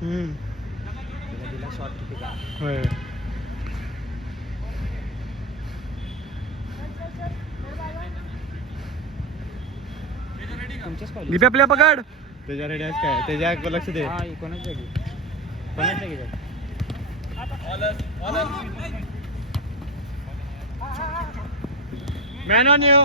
त्याला दिला शॉट किती का. होय. तुमच्याच कॉलेज लिप्या प्ले पकड. त्याच्या रेडी आहेस काय? त्याच्या लक्ष दे. हा कोणाच जागी कोणाच जागी जात man on you.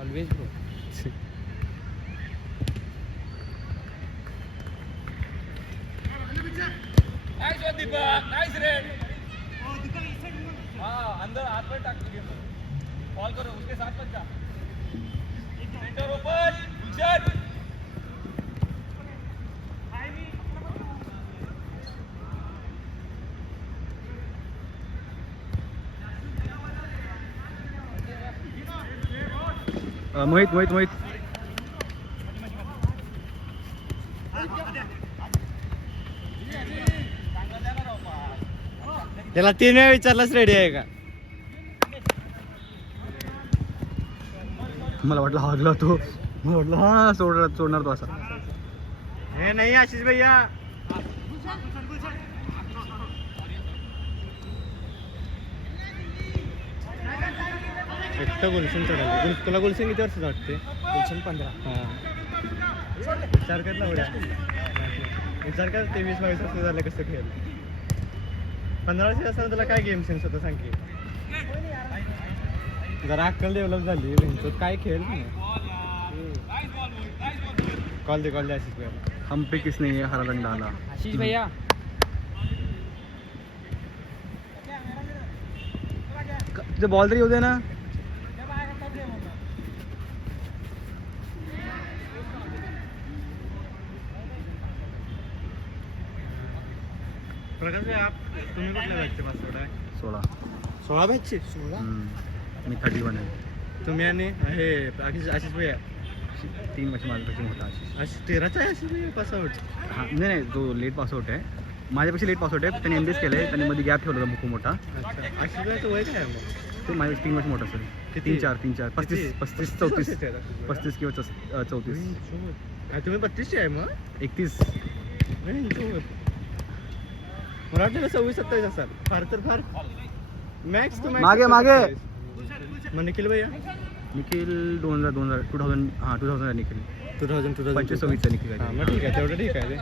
Always bro. अंदर हाथ में टाक बॉल करो उसके साथ मत जा. Centre open Gulshan. मोहित मोहित मोहित. त्याला 3 वेळा विचारलाच रेडी आहे का. मला वाटलं हागला तो. मला वाटलं हा सोडणार तो असा. हे नाही आशिष भैया. एकटं गुलशन चढाले. तुला गुलशन किती वर्षाचं वाटते? गुलशन 15. हां विचार कर ना उड्या. विचार कर 23-22 वर्ष झालं कसं खेळ. 15 वर्ष असताना तुला काय गेम सेन्स होतं सांग की. जरा अक्कल डेव्हलप झाली तो काय खेळ नाही. कॉल दे आशिष भैया. हम पे किसने ये हरा रंग डाला. आशीष भैया तुझे बॉल तरी येऊ दे ना. प्रकाश भाई तुम्ही कुठल्या बॅचचे पासवर्ड आहे? 16 बॅचचे. 16. मी 31 आहे. तुम्ही आणि हे आशिष भैया 3 वर्ष माझ्यापेक्षा मोठा. आशिष 13चा आहे. आशिष भैया पासआउट. हां नाही तो लेट पासआउट आहे. माझ्यापेक्षा लेट पासआउट आहे. त्यांनी MBS केलं आहे. त्यांनी मध्ये गॅप ठेवला होता खूप मोठा. अच्छा आशिष भैयाचं वय काय आहे मग? ते माझ्या 3 वर्ष मोठा असेल. 3-4 35 34 35 किंवा 34. तुम्ही 32चे आहे मग? 31. मला वाटतं 26-27 असाल. फार तर फार मॅक्स टू मॅक्स. मागे मग निखिल भैया. निखिल 2000 हां 2000 निखिल. 2000 25-26 निखिल. हां मग ठीक आहे तेवढं ठीक आहे ते.